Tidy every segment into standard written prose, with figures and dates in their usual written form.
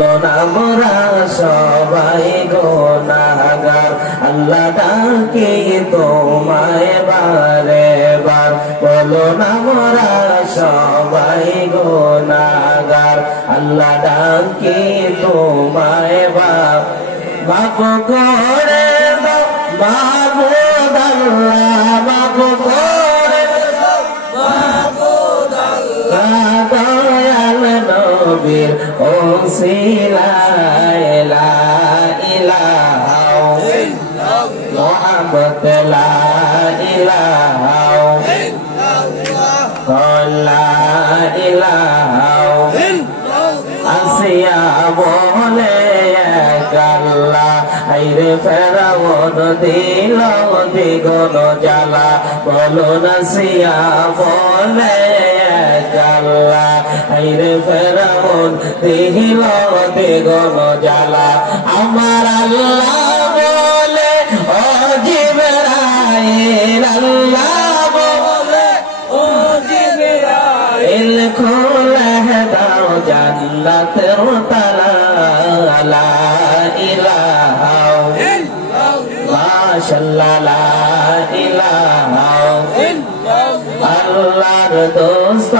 আমরা সবাই গুনাহগার, আল্লাহ ডাকি তোমায় বারে বার। বলো না আমরা সবাই গুনাহগার, আল্লাহ ডাকি তোমায় মাফ করে দাও মাবুদ আল্লাহ, মাফ করে দাও মাবুদ আল্লাহ। দয়াল নবীর ওসিলায় লা ইলাহা ইল্লাল্লাহ, মুহাম্মদ লা ইলাহা ইল্লাল্লাহ, লা ইলাহা ইল্লাল্লাহ। আসিয়া বলে আল্লাহ, আইরে ফেরাউন দিল দ্বিগুণ জ্বালা। বলো না সিয়া বলে আল্লাহ, আইরে ফেরাউন দিল দ্বিগুণ জ্বালা। আমার আল্লাহ বলে ও জিবরাইল, আল্লাহ বলে ও জিবরাইল, খুলে দাও জান্নাতের তালা। লা ইলাহা ইল্লাল্লাহ, মাশাআল্লাহ লা ইলাহা ইল্লাল্লাহ। আল্লাহর দোস্ত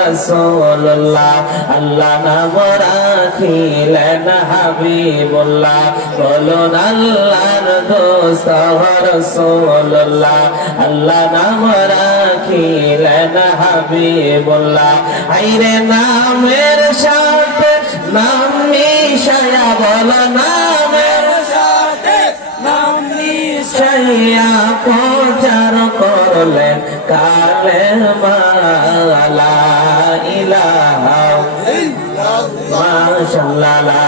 রাসূলুল্লাহ, আল্লাহ নাম রাখিলেন হাবিবুল্লাহ। বলুন আল্লাহর দোস্ত রাসূলুল্লাহ, আল্লাহ নাম রাখিলেন হাবিবুল্লাহ। আইরে নামের সাথে নাম মিশায়া, বলো নামের সাথে নাম মিশায়া প্রচার করলেন কালেমা। লা ইলাহা ইল্লাল্লাহ, মাশাআল্লাহ লা